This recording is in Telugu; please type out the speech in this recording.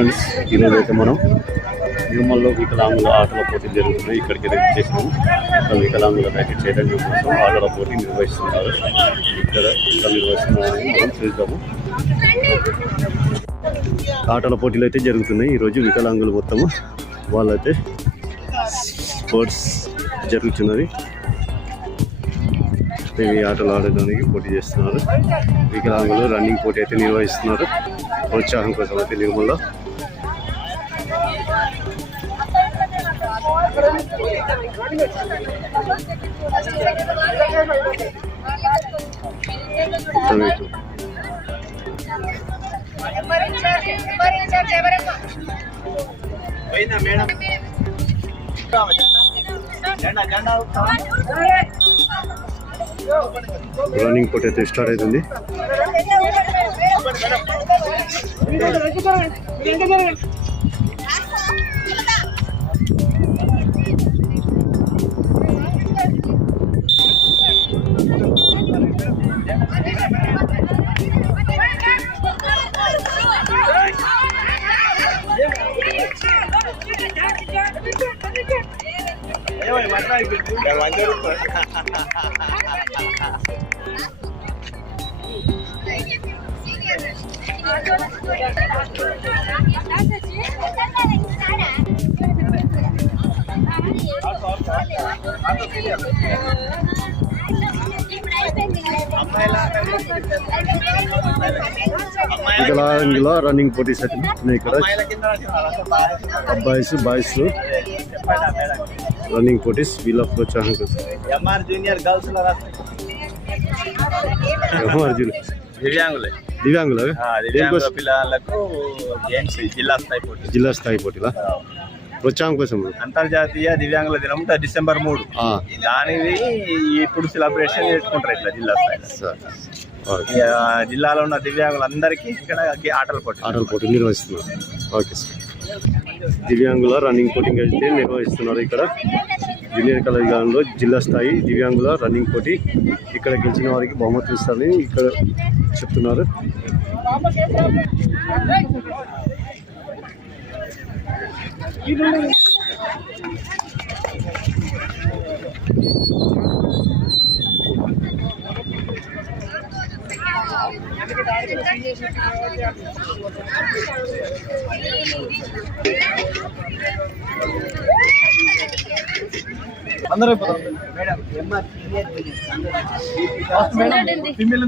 ఫ్రెండ్స్, ఈరోజు అయితే మనం నిర్మల్లో వికలాంగుల ఆటల పోటీ జరుగుతున్నాయి. ఇక్కడికి చేసినాము. వికలాంగుల ప్యాకెట్ చైతన్యం కోసం ఆటల పోటీ నిర్వహిస్తున్నారు. ఇక్కడ నిర్వహిస్తున్నారని మనం చూద్దాము. ఆటల పోటీలు అయితే జరుగుతున్నాయి. ఈరోజు వికలాంగులు మొత్తము వాళ్ళైతే స్పోర్ట్స్ జరుగుతున్నది. ఈ ఆటలు ఆడడానికి పోటీ చేస్తున్నారు. వికలాంగులు రన్నింగ్ పోటీ అయితే నిర్వహిస్తున్నారు. ప్రోత్సాహం కోసం అయితే నిర్మల్లో రన్నింగ్ పోటీ అయితే స్టార్ట్ అవుతుంది. వికలాంగుల రన్నింగ్ పోటీస్ అయితే ఇక్కడ అబ్బాయిస్ బాయ్స్ రన్నింగ్ పోటీస్ వీళ్ళ ప్రోత్సాహం కోసం. దివ్యాంగుల పిల్లలకు జిల్లా స్థాయి పోటీలా ప్రోత్సాహం కోసం. అంతర్జాతీయ దివ్యాంగుల దినం డిసెంబర్ 3 దానిది ఇప్పుడు సెలబ్రేషన్ చేసుకుంటారు ఇట్లా జిల్లా స్థాయిలో. జిల్లాలో ఉన్న దివ్యాంగులందరికీ ఇక్కడ ఆటల పోటీ నిర్వహిస్తున్నారు. Okay sir. దివ్యాంగుల రన్నింగ్ పోటీ అయితే నిర్వహిస్తున్నారు. ఇక్కడ జూనియర్ కళాశాలలో జిల్లా స్థాయి దివ్యాంగుల రన్నింగ్ పోటీ. ఇక్కడ గెలిచిన వారికి బహుమతులు ఇస్తారని ఇక్కడ చెప్తున్నారు. అందరూ ఫీమేల్